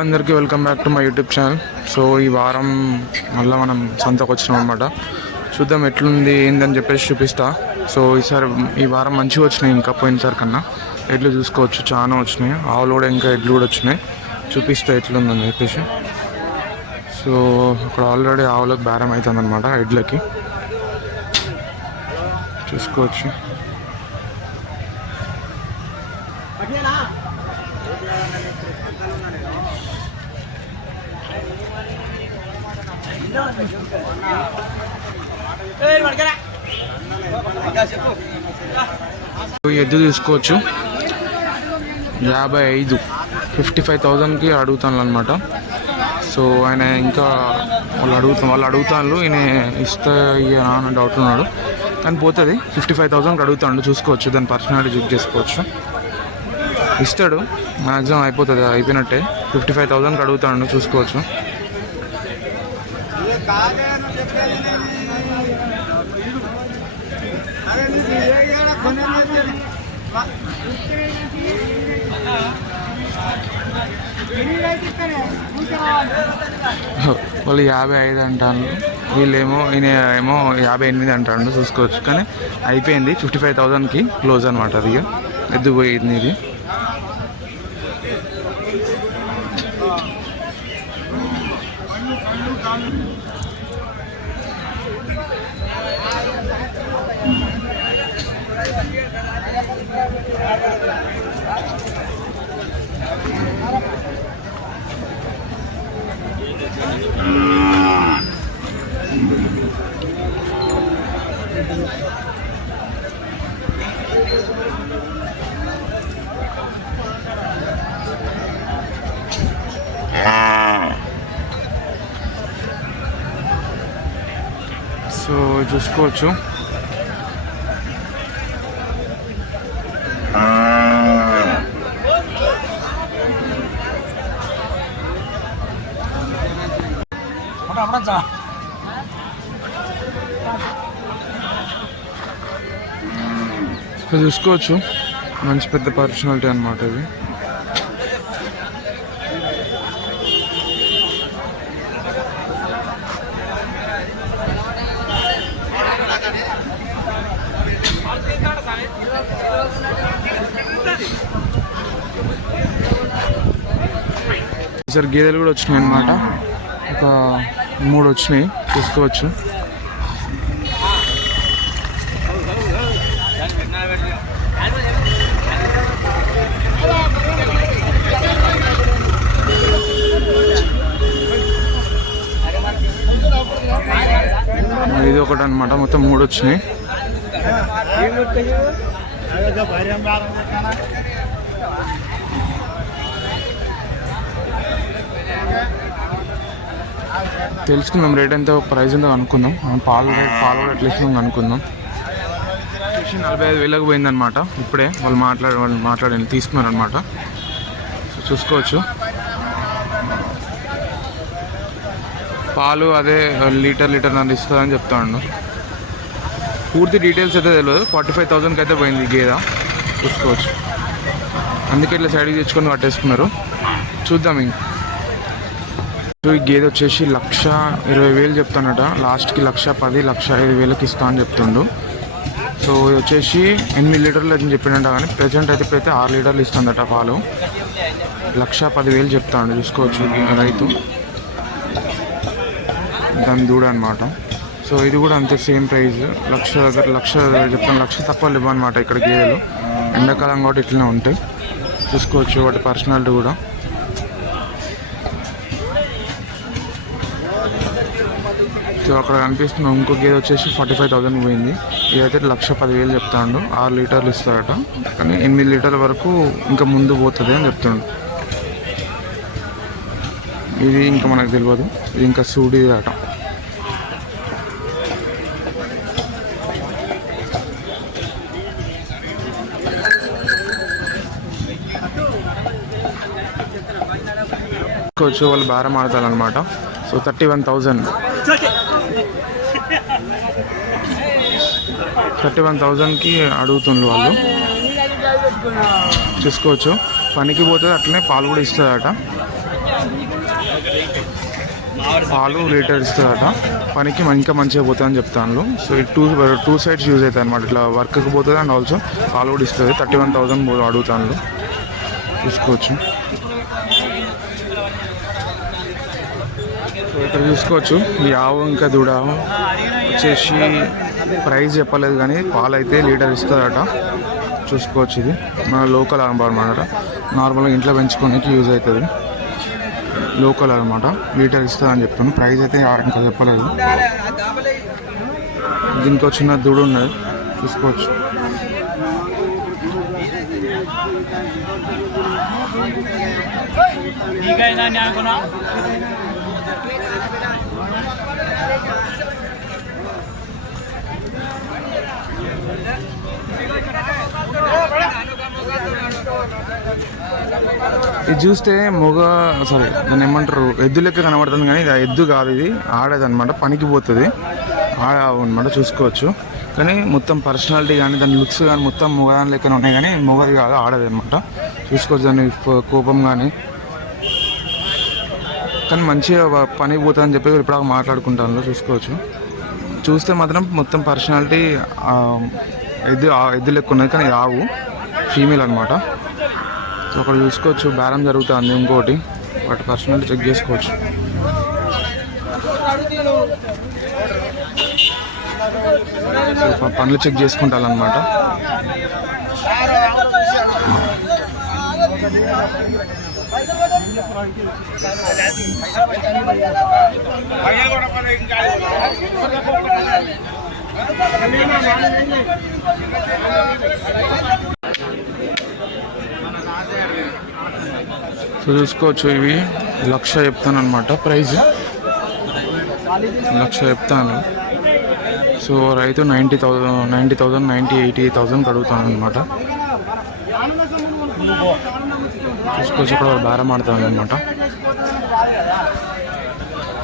అందరికీ welcome back to my YouTube channel. So ఈ వారం మళ్ళీ మనం సంతకు వచ్చినాం అనమాట. చూద్దాం ఎట్లుంది ఏందని చెప్పేసి చూపిస్తా. సో ఈసారి ఈ వారం మంచిగా వచ్చినాయి, ఇంకా పోయినసారి కన్నా ఎడ్లు చూసుకోవచ్చు చాలా వచ్చినాయి. ఆవులు కూడా ఇంకా ఎడ్లు కూడా వచ్చినాయి, చూపిస్తా ఎట్లుందని చెప్పేసి. సో అక్కడ ఆల్రెడీ ఆవులకు బేరం అవుతుంది అనమాట, ఎడ్లకి చూసుకోవచ్చు. ఎద్దు తీసుకోవచ్చు 55 55,000కి అడుగుతాను అనమాట. సో ఆయన ఇంకా వాళ్ళు అడుగుతాను, ఈయన ఇస్తా అని డౌట్ ఉన్నాడు కానీ పోతుంది. 55,000కి అడుగుతాడు, చూసుకోవచ్చు. దాని పర్సనాలిటీ చెక్ చేసుకోవచ్చు, ఇస్తాడు. మ్యాక్సిమం అయిపోతుంది, అయిపోయినట్టే. 55,000కి అడుగుతాడు, చూసుకోవచ్చు. వాళ్ళు 55 అంటాను, వీళ్ళేమో ఈయన ఏమో 58 అంటాడు, చూసుకోవచ్చు. కానీ అయిపోయింది, 55,000కి క్లోజ్ అనమాట. అది ఎద్దు పోయింది ఇది. సో చూసుకోవచ్చు. చూసుకోవచ్చు, మంచి పెద్ద పర్సనాలిటీ అన్నమాట ఇది. ఈసారి గేదెలు కూడా వచ్చినాయి అన్నమాట, ఒక 3 వచ్చినాయి, చూసుకోవచ్చు. ఇది ఒకటి అనమాట, మొత్తం 3 వచ్చినాయి. తెలుసుకుందాం రేట్ ఎంత, ప్రైస్ ఎంతో అనుకుందాం. పాలు కూడా ఎట్లా ఇస్తున్నాం అనుకుందాం. 45,000కి పోయిందనమాట. ఇప్పుడే వాళ్ళు మాట్లాడి తీసుకున్నారు అనమాట. సో చూసుకోవచ్చు. పాలు అదే లీటర్ నన్ను ఇస్తుందని చెప్తాను. పూర్తి డీటెయిల్స్ అయితే తెలియదు. 45,000కి అయితే పోయింది గేదె, చూసుకోవచ్చు. అందుకే ఇట్లా సైడ్కి తెచ్చుకొని పట్టేసుకున్నారు. చూద్దాం ఇంక. సో ఈ గేదె వచ్చేసి 1,20,000 చెప్తానట. లాస్ట్కి 1,10,000 1,05,000కి ఇస్తా అని చెప్తుండు. సో ఇది వచ్చేసి 8 లీటర్లు అని చెప్పిండట, కానీ ప్రజెంట్ అయితే ఇప్పుడైతే 6 లీటర్లు ఇస్తుందట పాలు. 1,10,000 చెప్తాడు, చూసుకోవచ్చు. రైతు దాని దూడ అనమాట. సో ఇది కూడా అంతే, సేమ్ ప్రైస్. 1,00,000 చెప్తాను. 1,00,000 తక్కువ ఇవ్వనమాట ఇక్కడ గేదెలు. ఎండాకాలం కాబట్టి ఇట్లనే ఉంటాయి, చూసుకోవచ్చు. వాటి పర్సనాలిటీ కూడా. సో అక్కడ కనిపిస్తున్న ఇంకో గేదె వచ్చేసి 45,000 పోయింది. ఇదైతే 1,10,000 చెప్తాడు. 6 లీటర్లు ఇస్తారట, కానీ 8 లీటర్ల వరకు ఇంకా ముందు పోతుంది అని చెప్తాడు. ఇది ఇంకా మనకు తెలియదు, ఇది ఇంకా సూడి అట. చూసుకోవచ్చు, వాళ్ళు బేరం ఆడతారు అనమాట. సో 31,000 31,000కి అడుగుతుండ్రు వాళ్ళు. చూసుకోవచ్చు, పనికి పోతుంది అట్లనే పాలు కూడా ఇస్తుందట. పాలు లీటర్ ఇస్తుందట. పనికి ఇంకా మంచిగా పోతుంది అని చెప్తాను. సో ఈ టూ సైడ్స్ యూజ్ అవుతాయి అనమాట. ఇట్లా వర్క్కి పోతుంది అండ్ ఆల్సో పాలు కూడా ఇస్తుంది. 31,000 అడుగుతాను. చూసుకోవచ్చు, సో ఇక్కడ చూసుకోవచ్చు ఈ ఆవు ఇంకా దూడ వచ్చేసి ప్రైస్ చెప్పలేదు కానీ పాలు అయితే లీటర్ ఇస్తుందట. చూసుకోవచ్చు, ఇది మన లోకల్ అనమాట. నార్మల్గా ఇంట్లో పెంచుకోవడానికి యూజ్ అవుతుంది. లోకల్ అనమాట. లీటర్ ఇస్తుంది అని చెప్తాను. ప్రైస్ అయితే ఇంకా చెప్పలేదు. దీనికి వచ్చిన దూడ ఉన్నది, చూసుకోవచ్చు. ఇది చూస్తే దాన్ని ఏమంటారు, ఎద్దు లెక్క కనబడుతుంది కానీ ఇది ఎద్దు కాదు, ఇది ఆడేది అనమాట. పనికి పోతుంది అనమాట. చూసుకోవచ్చు, కానీ మొత్తం పర్సనాలిటీ కానీ దాని లుక్స్ కానీ మొత్తం మొగదాని లెక్కన ఉన్నాయి కానీ మొగది కాదు, ఆడేది అనమాట. చూసుకోవచ్చు, దాని కోపం కానీ మంచిగా పనికి పోతుంది అని చెప్పి ఇప్పుడు మాట్లాడుకుంటాను. చూసుకోవచ్చు, చూస్తే మాత్రం మొత్తం పర్సనాలిటీ ఎద్దు లెక్క ఉన్నది కానీ ఆవు ఫీమేల్ అనమాట. సో అక్కడ చూసుకోవచ్చు బేరం జరుగుతుంది. ఇంకోటి వాటి పర్సనాలిటీ చెక్ చేసుకోవచ్చు. సో పనులు చెక్ చేసుకుంటారనమాట. సో చూసుకోవచ్చు, ఇవి 1,00,000 చెప్తాను అనమాట. ప్రైజ్ 1,00,000 చెప్తాను. సో రైతు 90,000 80,000 అడుగుతాను అనమాట. చూసుకోవచ్చు, ఇక్కడ బేరం ఆడతాను అనమాట.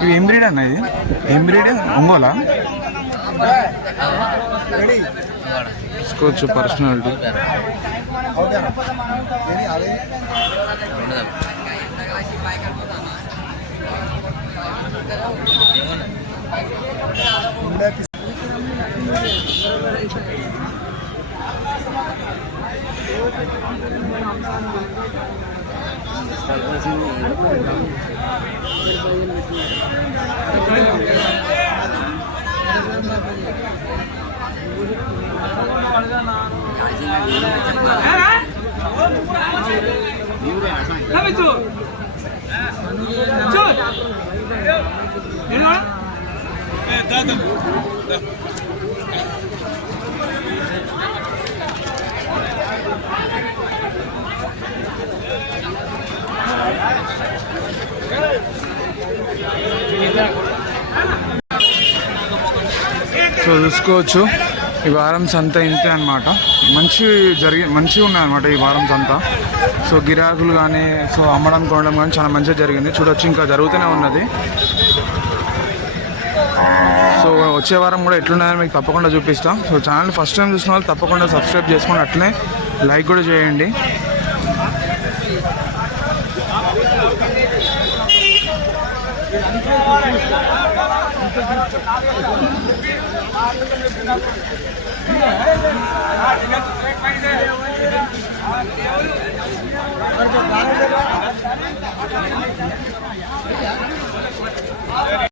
ఇవి ఏం బ్రీడ్ అన్న? ఇది ఏం బ్రీడ్? ఒంగోలా? చూసుకోవచ్చు పర్సనాలిటీ. సో చూసుకోవచ్చు, ఈ వారం సంత ఇంతే అనమాట. మంచిగా ఉన్నాయన్నమాట ఈ వారం సంత. సో గిరాకులు కానీ సో అమ్మడం కొనడం కానీ చాలా మంచిగా జరిగింది. చూడొచ్చు, ఇంకా జరుగుతూనే ఉన్నది. సో వచ్చే వారం కూడా ఎట్లున్నాయని మీకు తప్పకుండా చూపిస్తాం. సో ఛానల్ ఫస్ట్ టైం చూసిన వాళ్ళు తప్పకుండా సబ్స్క్రైబ్ చేసుకొని అట్లనే లైక్ కూడా చేయండి.